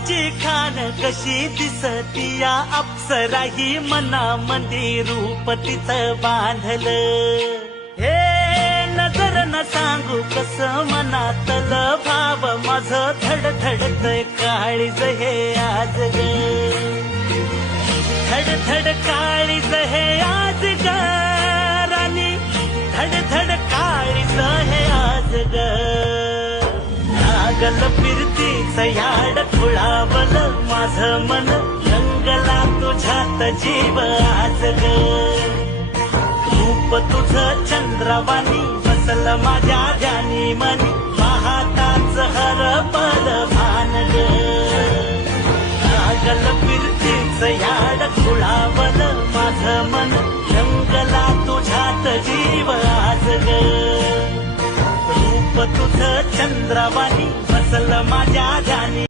रूपाची खान कशी दिसती या अप्सरा ही मनामध्ये रूप तिचं बांधलं. हे नजर न सांगू कस मनातलं भाव माझं धडधडतय काळीज हे आज ग. धडधड काळीज हे आज ग राणी, धडधड काळीज हे आज ग. लागल फिरतीच याड खुळावल माझं मन, रंगला तुझ्यात जीव आज ग. रूप तुझं चंद्रवाणी बसल माझ्या ध्यानी मनी, पाहताच हरपल भान ग. लागल फिरतीच याड खुळावल माझं मन, रंगला तुझ्यात जीव आज ग. रूप तुझं चंद्रवाणी बसल माझ्या ध्यानी